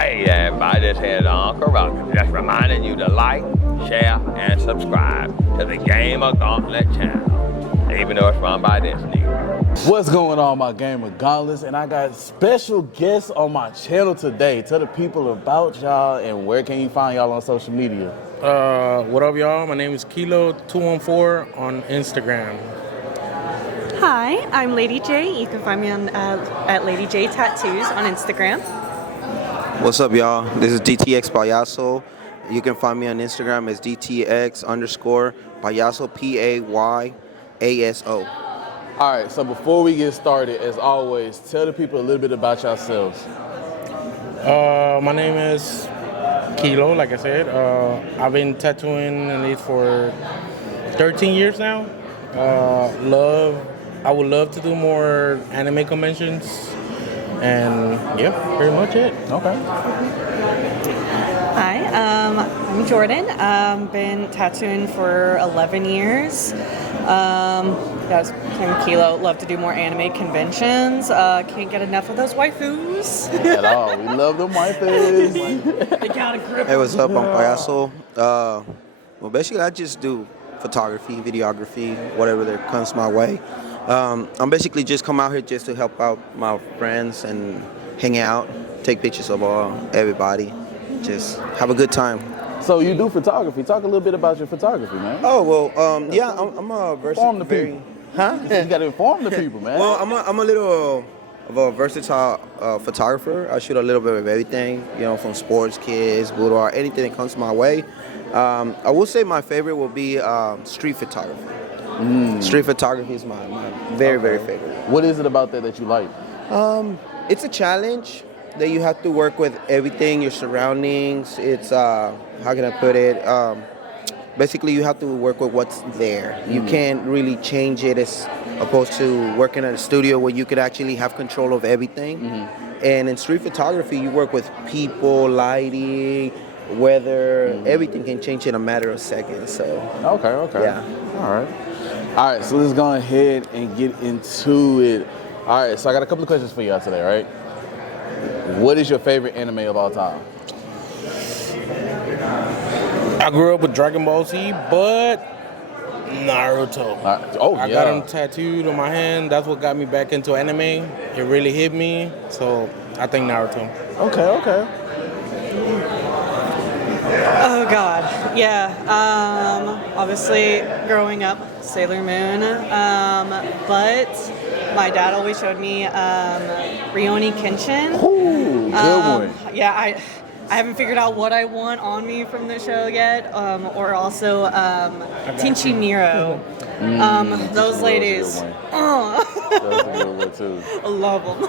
Hey everybody, this here's Uncle Roger. Just reminding you to like, share, and subscribe to the GamerGauntlet channel, even though it's run by this nigga. What's going on, my GamerGauntlets? And I got special guests on my channel today. Tell the people about y'all and where can you find y'all on social media. What up, y'all? My name is Kilo214 on Instagram. Hi, I'm LadyJ. You can find me on at LadyJ Tattoos on Instagram. What's up, y'all? This is DTX Payaso. You can find me on Instagram as DTX_Payaso, PAYASO. All right, so before we get started, as always, tell the people a little bit about yourselves. My name is Kilo, like I said. I've been tattooing at least for 13 years now. I would love to do more anime conventions. And yeah, pretty much it. Okay. Hi, I'm Jordan. Been tattooing for 11 years. That's Kim Kilo. Love to do more anime conventions. Can't get enough of those waifus. At all. We love them waifus. They got a grip. Hey, what's up? I'm Payaso. Well, basically, I just do photography, videography, whatever that comes my way. I'm basically just come out here just to help out my friends and hang out, take pictures of everybody, just have a good time. So you do photography. Talk a little bit about your photography, man. Oh, well, yeah, I'm a Inform the people. Huh? You got to inform the people, man. Well, I'm a little of a versatile photographer. I shoot a little bit of everything, you know, from sports, kids, boudoir, anything that comes my way. I will say my favorite will be street photography. Street photography is my very favorite. What is it about that you like? It's a challenge that you have to work with everything, your surroundings. It's, how can I put it? Basically, you have to work with what's there. You can't really change it as opposed to working at a studio where you could actually have control of everything. And in street photography, you work with people, lighting, weather, everything can change in a matter of seconds. So Okay. yeah. All right, so let's go ahead and get into it. All right, so I got a couple of questions for y'all today, right? What is your favorite anime of all time? I grew up with Dragon Ball Z, but Naruto. I got him tattooed on my hand. That's what got me back into anime. It really hit me, so I think Naruto. Okay. Oh God, yeah. Obviously, growing up, Sailor Moon. But my dad always showed me Rurouni Kenshin. Ooh, good one. Yeah, I haven't figured out what I want on me from the show yet. Or also Tenchi Miro. Those ladies. That's a good one too. I love them.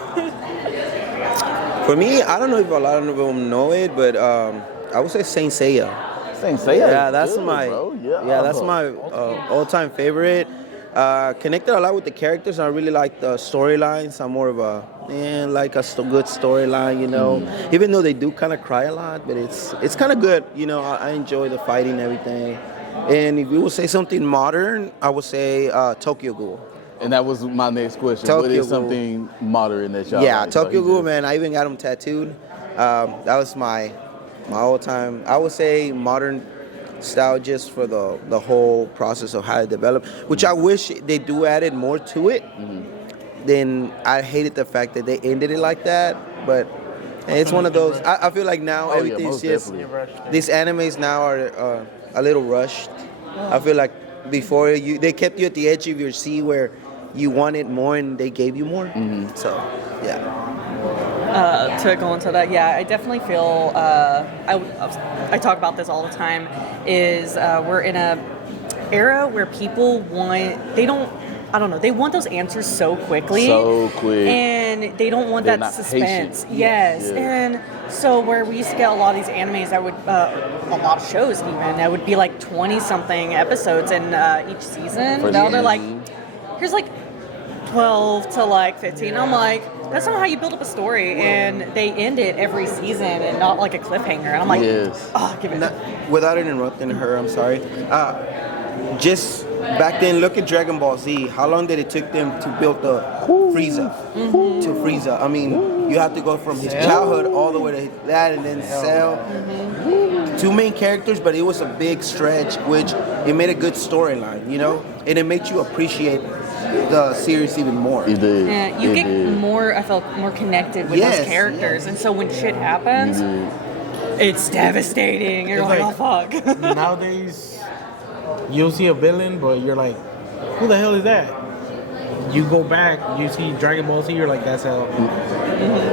For me, I don't know if a lot of them know it, but I would say Saint Seiya. Saint Seiya. Yeah, that's good, my bro. that's my all-time favorite. Connected a lot with the characters. I really like the storylines. I'm more of a good storyline, you know. Even though they do kind of cry a lot, but it's kind of good, you know. I enjoy the fighting and everything. And if you would say something modern, I would say Tokyo Ghoul. And that was my next question. Tokyo what is Ghoul. something modern that y'all Yeah, like? Tokyo Ghoul, man. I even got him tattooed. That was my all-time, I would say, modern style, just for the whole process of how it developed, which I wish they do added more to it. Then I hated the fact that they ended it like that, but it's one of those, I feel like now everything's just, these animes now are a little rushed. I feel like before they kept you at the edge of your seat where you wanted more and they gave you more. So, yeah. To go into that, yeah, I definitely feel, I talk about this all the time, is we're in a era where people they want those answers so quickly. So quick. And they don't want They're that not suspense. patient. Yes. Yeah. And so where we used to get a lot of these animes that would, a lot of shows even, that would be like 20-something episodes in each season. Now they're like, here's like 12 to like 15. I'm like, that's not how you build up a story. And they end it every season and not like a cliffhanger. And I'm like, Yes. oh, give it. Without interrupting her, I'm sorry. Just back then, look at Dragon Ball Z. How long did it take them to build the Frieza? To Frieza. I mean, you have to go from his childhood all the way to that, and then Cell. Two main characters, but it was a big stretch, which it made a good storyline, you know, and it made you appreciate the series even more. It did. Yeah, you get more. I felt more connected with those characters, and so when shit happens, it's devastating. You're like, oh fuck. Nowadays, you'll see a villain, but you're like, who the hell is that? You go back, you see Dragon Ball Z, you're like, that's Cell.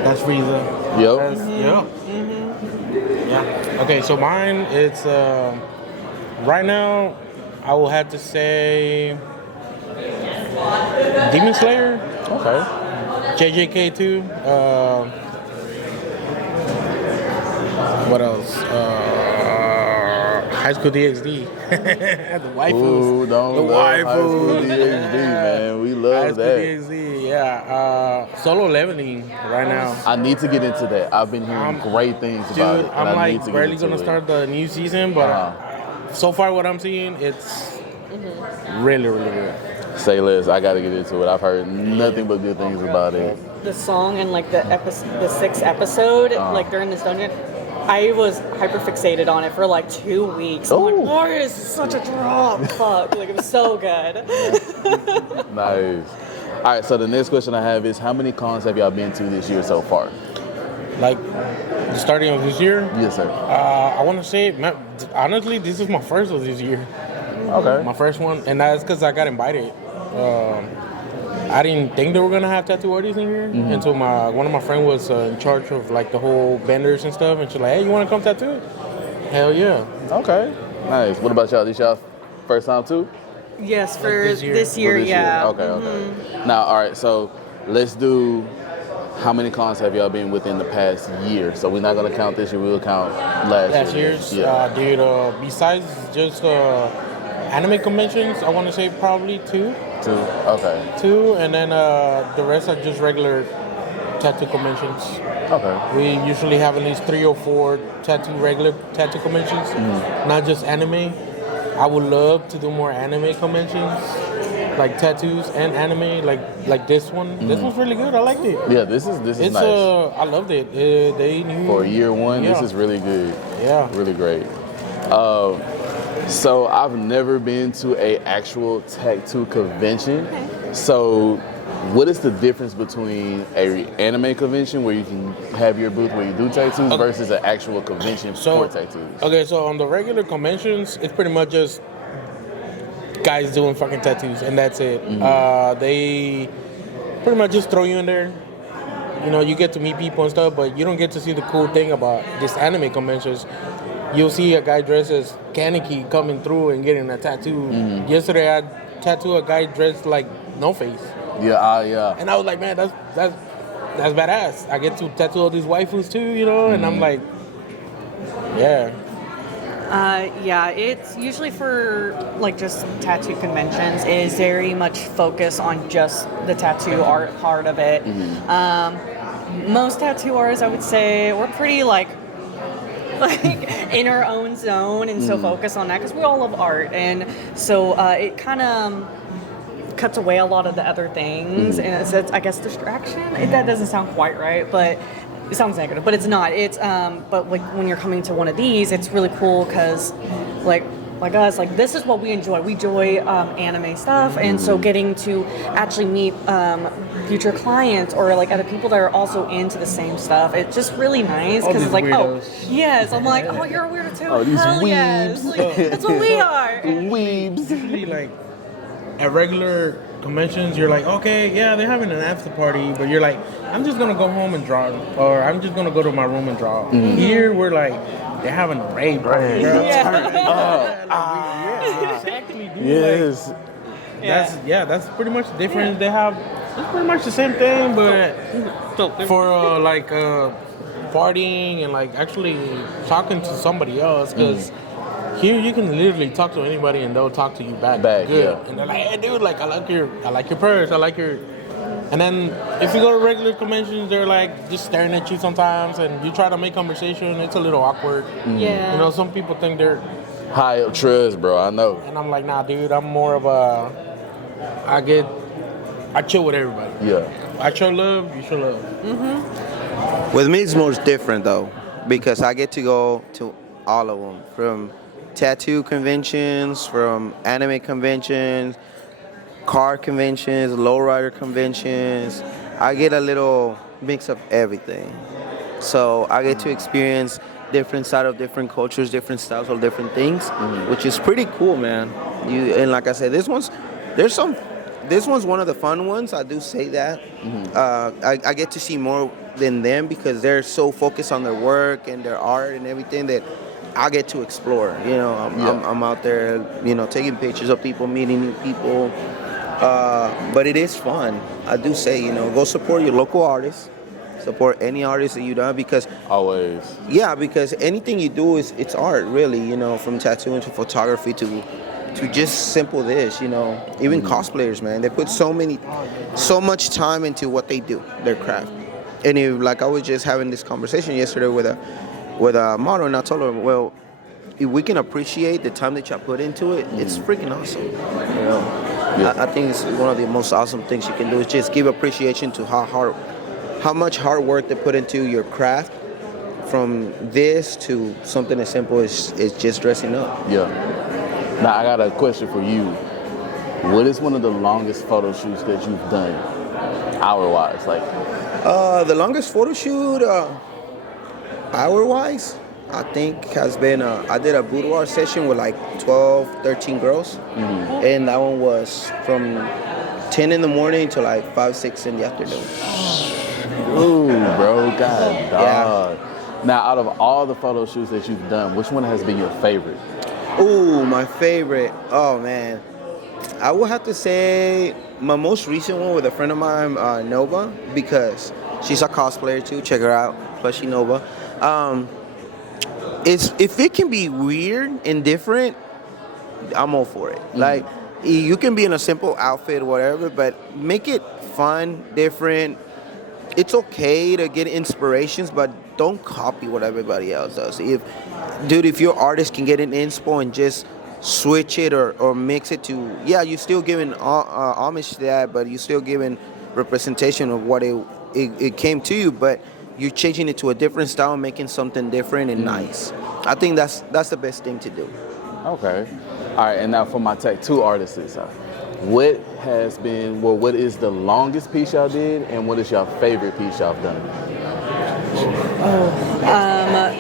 That's Frieza. Yep. Yeah. Okay, so mine, it's right now, I will have to say Demon Slayer. Okay. JJK2. What else? High School DxD. The waifus. Ooh, don't the love High School waifus. DxD, man. We High love School that. DxD, yeah. Solo leveling right now. I need to get into that. I've been hearing great things about it. Dude, and I'm I need like to barely get into gonna it. start the new season, but so far what I'm seeing, it's really, really good. Say less. I got to get into it. I've heard nothing but good things about it. The song and like the 6th episode, like during this dungeon, I was hyper fixated on it for like 2 weeks. I'm like, why is such a drop? Fuck, like it was so good. Nice. All right, so the next question I have is, how many cons have y'all been to this year so far? Like the starting of this year, Yes, sir. I want to say, honestly, this is my first of this year. Okay. My first one, and that's because I got invited. I didn't think they were gonna have tattoo artists in here until one of my friends was in charge of like the whole vendors and stuff, and she's like, "Hey, you want to come tattoo?" Hell yeah! Okay. Nice. What about y'all? This y'all first time too? Yes, for this year. this year, For this yeah. year. Okay. Now, all right. So let's do. How many cons have y'all been within the past year? So we're not gonna count this year. We'll count last year's. Yeah. Dude, besides just anime conventions, I want to say probably two. Okay. Two, and then the rest are just regular tattoo conventions. Okay. We usually have at least 3 or 4 regular tattoo conventions, not just anime. I would love to do more anime conventions, like tattoos and anime, like this one. This one's really good. I liked it. Yeah, this is It's nice. I loved it. They knew For year one, this Yeah. is really good. Yeah. Really great. So I've never been to a actual tattoo convention. So what is the difference between a anime convention where you can have your booth where you do tattoos versus an actual convention for tattoos? Okay, so on the regular conventions, it's pretty much just guys doing fucking tattoos, and that's it. They pretty much just throw you in there. You know, you get to meet people and stuff, but you don't get to see the cool thing about this anime conventions. You'll see a guy dressed as Kaneki coming through and getting a tattoo. Yesterday, I tattooed a guy dressed like No Face. Yeah, yeah. And I was like, man, that's badass. I get to tattoo all these waifus too, you know? And I'm like, yeah. Yeah, it's usually for like just tattoo conventions. It is very much focused on just the tattoo art part of it. Most tattoo artists, I would say, we're pretty like in our own zone and so focused on that because we all love art, and so it kind of cuts away a lot of the other things, and it's I guess distraction. That doesn't sound quite right, but it sounds negative, but it's not. It's but like when you're coming to one of these, it's really cool because like us, like this is what we enjoy. We enjoy anime stuff, and so getting to actually meet future clients or like other people that are also into the same stuff, it's just really nice because it's like, weirdos. oh yes, I'm like, oh you're a weirdo too. Oh, these Hell yes, weebs. like, that's what we are. Weebs. Usually, like, at regular conventions, you're like, okay, yeah, they're having an after party, but you're like, I'm just gonna go home and draw, or I'm just gonna go to my room and draw. Here, we're like, they're having a rave party. Exactly, dude. Yes. That's pretty much the difference. They have, it's pretty much the same thing, but for partying and like actually talking to somebody else, because here you can literally talk to anybody and they'll talk to you back good. Yeah. And they're like, hey dude, like I like your purse, I like your. And then if you go to regular conventions, they're like just staring at you sometimes, and you try to make conversation, it's a little awkward. Yeah. You know, some people think they're High up trust, bro. I know. And I'm like, nah, dude, I'm more of I chill with everybody. Yeah. I show love, you show love. With me, it's more different though, because I get to go to all of them, from tattoo conventions, from anime conventions, car conventions, lowrider conventions. I get a little mix of everything. So I get to experience different side of different cultures, different styles of different things, which is pretty cool, man. And like I said, this one's one of the fun ones. I do say that. I get to see more than them because they're so focused on their work and their art and everything that I get to explore. You know, I'm out there, you know, taking pictures of people, meeting new people. But it is fun. I do say, you know, go support your local artists. Support any artist that you do, because Always. yeah, because anything you do it's art, really. You know, from tattooing to photography to just simple this. You know, even cosplayers, man, they put so much time into what they do, their craft. And like I was just having this conversation yesterday with a model, and I told her, well, if we can appreciate the time that y'all put into it, it's freaking awesome. You know, I think it's one of the most awesome things you can do is just give appreciation to how much hard work they put into your craft, from this to something as simple as just dressing up. Yeah. Now I got a question for you. What is one of the longest photo shoots that you've done, hour-wise? Like, the longest photo shoot, hour-wise, I think has been I did a boudoir session with like 12, 13 girls, and that one was from 10 in the morning to like 5, 6 in the afternoon. ooh, bro, God, dog. Yeah. Now, out of all the photo shoots that you've done, which one has been your favorite? Ooh, my favorite. Oh man, I would have to say my most recent one with a friend of mine, Nova, because she's a cosplayer too. Check her out, Plushy Nova. If it can be weird and different, I'm all for it. Like, you can be in a simple outfit or whatever, but make it fun, different. It's okay to get inspirations, but don't copy what everybody else does. If your artist can get an inspo and just switch it or mix it to, yeah, you're still giving homage to that, but you're still giving representation of what it came to you, but you're changing it to a different style and making something different and nice. I think that's the best thing to do. Okay. All right, and now for my tattoo artists, what is the longest piece y'all did, and what is your favorite piece y'all have done?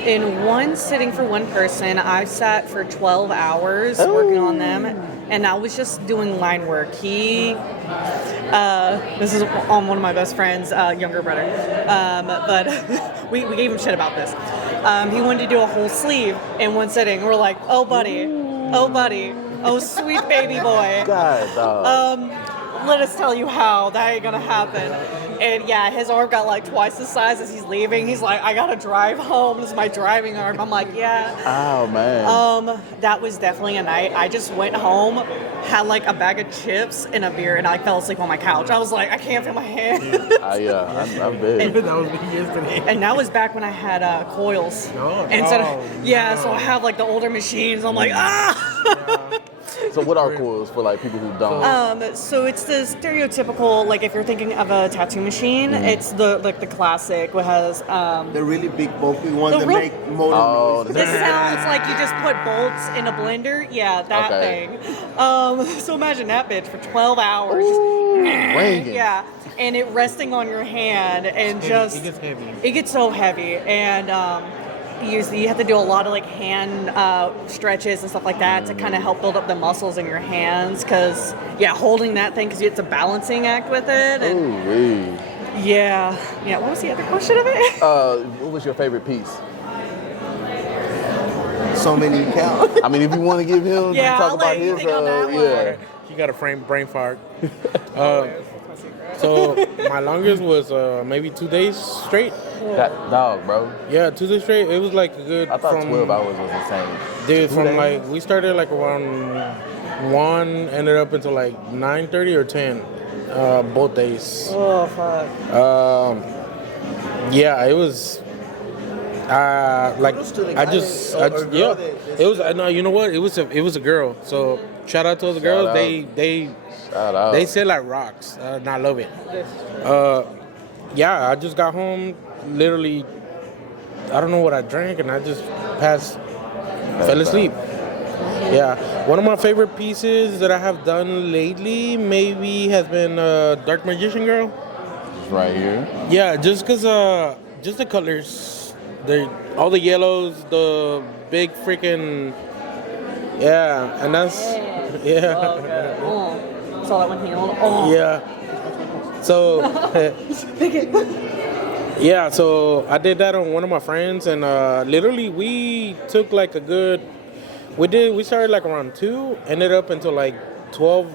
In one sitting for one person, I sat for 12 hours working on them, and I was just doing line work. This is on one of my best friends' younger brother, but we gave him shit about this. He wanted to do a whole sleeve in one sitting. We're like, oh buddy, oh sweet baby boy. God, dog. Let us tell you how that ain't gonna happen. And yeah, his arm got like twice the size as he's leaving. He's like, I gotta drive home. This is my driving arm. I'm like, yeah. Oh man. That was definitely a night. I just went home, had like a bag of chips and a beer, and I fell asleep on my couch. I was like, I can't feel my hands. I'm big. That was me yesterday. And that was back when I had coils. So I have like the older machines. I'm like, ah. So what are coils for like people who don't? So it's the stereotypical, like if you're thinking of a tattoo machine, it's the classic, which has The really big bulky ones The that real- make motor noise. This sounds like you just put bolts in a blender. Yeah, that thing. So imagine that bitch for 12 hours. Ringing. Yeah, and it resting on your hand, and It just gets heavy. it gets so heavy, and you have to do a lot of like hand stretches and stuff like that to kind of help build up the muscles in your hands. Because holding that thing, because it's a balancing act with it. And Ooh-wee. yeah. What was the other question of it? What was your favorite piece? So many count. I mean, if you want to give him Yeah, talk I'll about let you his, think on that one. You got a brain fart. So my longest was maybe 2 days straight. That dog, bro. Yeah, 2 days straight. It was like a good. I thought 12 hours was insane. Dude, 2 from days? like we started like around 1, ended up until like 9:30 or 10, both days. Oh fuck. Yeah, it was Like Kudos to the I guy just, or girl yeah, that- it was. No, you know what? It was a girl. So shout out to all the girls. out. They Shout out. they say like rocks, and I love it. Yeah, I just got home. Literally, I don't know what I drank, and I just fell asleep. Yeah, one of my favorite pieces that I have done lately maybe has been Dark Magician Girl. It's right here. Yeah, just cause just the colors, all the yellows, the big freaking, yeah, and that's yeah. Oh, good. Oh, saw that one healed. Oh. Yeah. So, yeah, so I did that on one of my friends, and literally we took like a good, we started like around 2, ended up until like 12,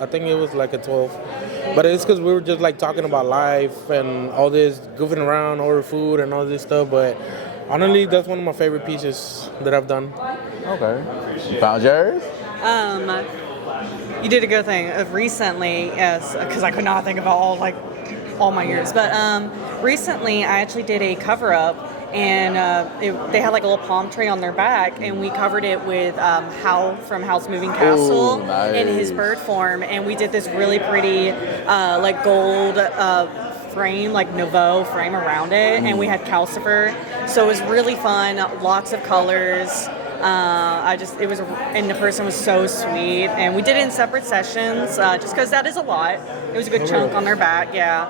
I think it was like a 12. But it's because we were just like talking about life and all this, goofing around, order food and all this stuff, but honestly, that's one of my favorite pieces that I've done. Okay. You found yours? You did a good thing. Recently, yes, because I could not think about all my years. But recently, I actually did a cover up, and they had like a little palm tree on their back, and we covered it with Hal from Hal's Moving Castle in his bird form, and we did this really pretty like gold frame, like Nouveau frame around it, and we had calcifer, so it was really fun. Lots of colors. And the person was so sweet, and we did it in separate sessions, just because that is a lot. It was a good chunk on their back, yeah.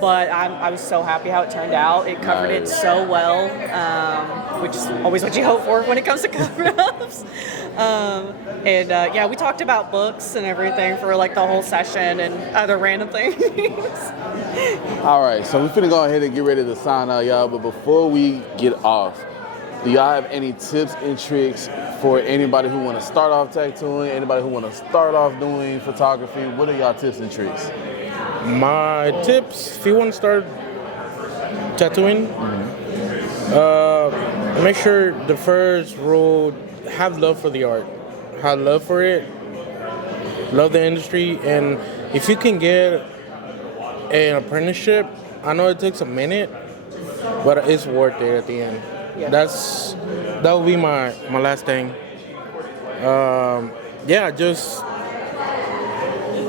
But I was so happy how it turned out. It covered it so well, which is always what you hope for when it comes to cover-ups. Yeah, we talked about books and everything for like the whole session and other random things. All right, so we're finna go ahead and get ready to sign out, y'all. But before we get off, do y'all have any tips and tricks for anybody who want to start off tattooing, anybody who want to start off doing photography? What are y'all tips and tricks? My tips, if you want to start tattooing, make sure the first rule, have love for the art. Have love for it, love the industry, and if you can get an apprenticeship, I know it takes a minute, but it's worth it at the end. Yeah. That would be my last thing. Yeah, just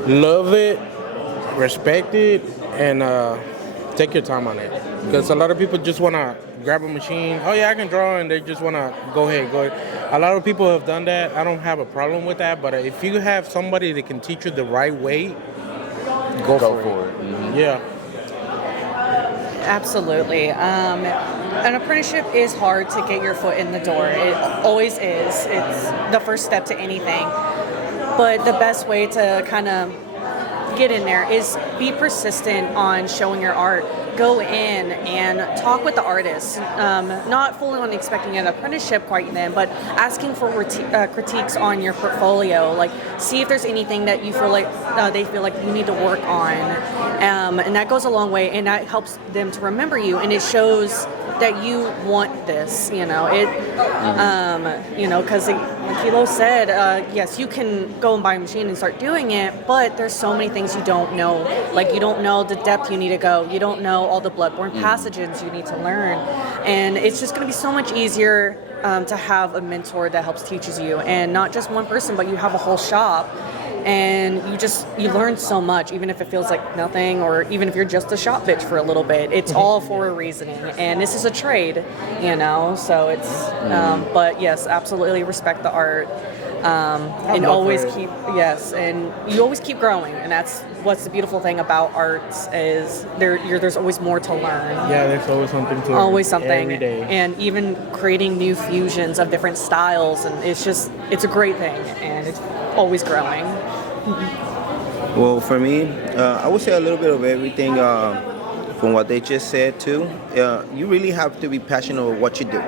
love it, respect it, and take your time on it. Because a lot of people just want to grab a machine. Oh yeah, I can draw, and they just want to go ahead. A lot of people have done that. I don't have a problem with that. But if you have somebody that can teach you the right way, go for it. Mm-hmm. Yeah. Absolutely. An apprenticeship is hard to get your foot in the door. It always is. It's the first step to anything. But the best way to kind of get in there is be persistent on showing your art. Go in and talk with the artists, not fully on expecting an apprenticeship quite then, but asking for critiques on your portfolio. Like, see if there's anything that you feel like they feel like you need to work on, and that goes a long way, and that helps them to remember you, and it shows that you want this. Because like Hilo said, yes, you can go and buy a machine and start doing it, but there's so many things you don't know. Like, you don't know the depth you need to go. You don't know all the bloodborne passages you need to learn. And it's just going to be so much easier to have a mentor that helps teaches you. And not just one person, but you have a whole shop. And you learn so much, even if it feels like nothing, or even if you're just a shop bitch for a little bit. It's all for a reasoning, and this is a trade, so it's. But yes, absolutely respect the art, and always and you always keep growing, and that's what's the beautiful thing about arts is there's always more to learn. Yeah, there's always something to learn. Always something, every day. and even creating new fusions of different styles, and it's a great thing, and it's always growing. Well, for me, I would say a little bit of everything from what they just said too. You really have to be passionate with what you do,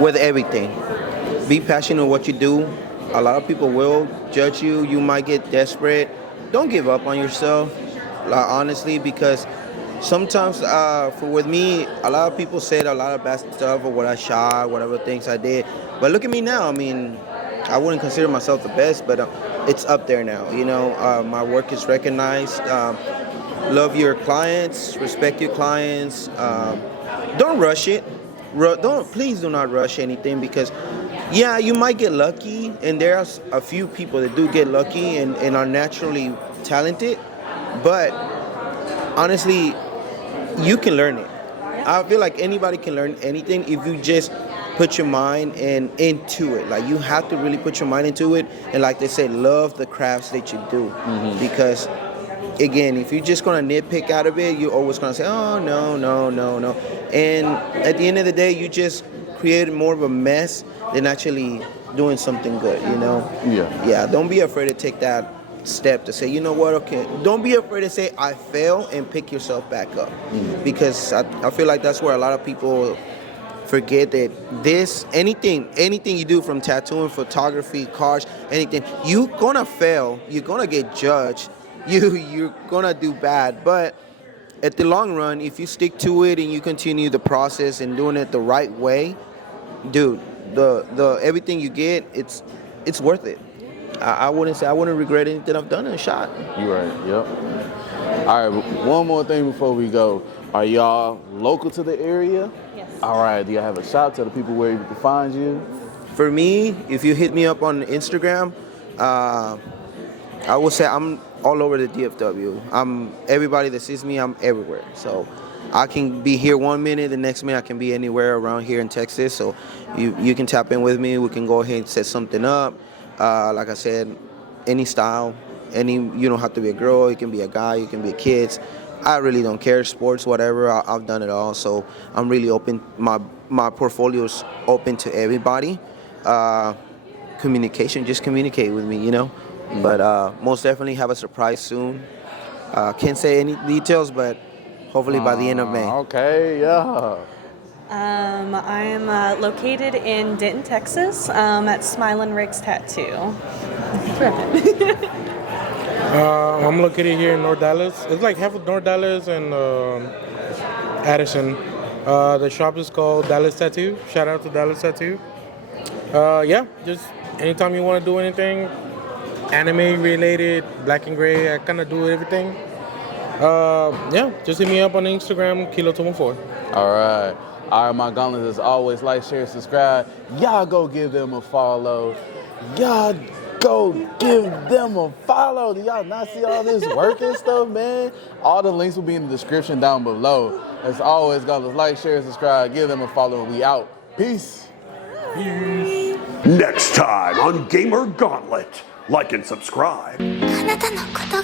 with everything. Be passionate with what you do. A lot of people will judge you. You might get desperate. Don't give up on yourself, honestly, because sometimes with me, a lot of people said a lot of bad stuff or what I shot, whatever things I did. But look at me now. I mean, I wouldn't consider myself the best, but it's up there now. My work is recognized. love your clients, respect your clients. Don't rush it. Please do not rush anything, because yeah, you might get lucky, and there's a few people that do get lucky and are naturally talented, but honestly, you can learn it. I feel like anybody can learn anything if you just put your mind into it. Like, you have to really put your mind into it, and like they say, love the crafts that you do. Because again, if you're just gonna nitpick out of it, you're always gonna say, oh no, and at the end of the day, you just create more of a mess than actually doing something good, you know? Yeah, don't be afraid to take that step to say, you know what, okay, don't be afraid to say I fail and pick yourself back up. Because I feel like that's where a lot of people forget that anything you do, from tattooing, photography, cars, anything, you're gonna fail, you're gonna get judged, you're gonna do bad, but at the long run, if you stick to it and you continue the process and doing it the right way, dude, the everything you get, it's worth it. I wouldn't regret anything I've done in a shot. You're right. Yep. All right. One more thing before we go. Are y'all local to the area? Yes. All right. Do y'all have a shop? Tell the people where you can find you. For me, if you hit me up on Instagram, I will say I'm all over the DFW. Everybody that sees me, I'm everywhere. So I can be here one minute, the next minute I can be anywhere around here in Texas. So you can tap in with me. We can go ahead and set something up. Like I said, any style, you don't have to be a girl. You can be a guy. You can be kids. I really don't care. Sports, whatever. I've done it all. So I'm really open. My portfolio's open to everybody. Communication, just communicate with me, you know. But most definitely have a surprise soon. Can't say any details, but hopefully by the end of May. Okay, yeah. I am located in Denton, Texas, at Smilin' Rigs Tattoo. I'm located here in North Dallas. It's like half of North Dallas and Addison. The shop is called Dallas Tattoo. Shout out to Dallas Tattoo. Yeah, just anytime you want to do anything, anime related, black and gray, I kind of do everything. Yeah, just hit me up on Instagram, Kilo214. All right. All right, my gauntlets, as always, like, share, subscribe. Y'all go give them a follow. Y'all go give them a follow. Do y'all not see all this work and stuff, man? All the links will be in the description down below. As always, gauntlets, like, share, subscribe. Give them a follow, and we out. Peace. Next time on Gamer Gauntlet, like and subscribe. あなたのことが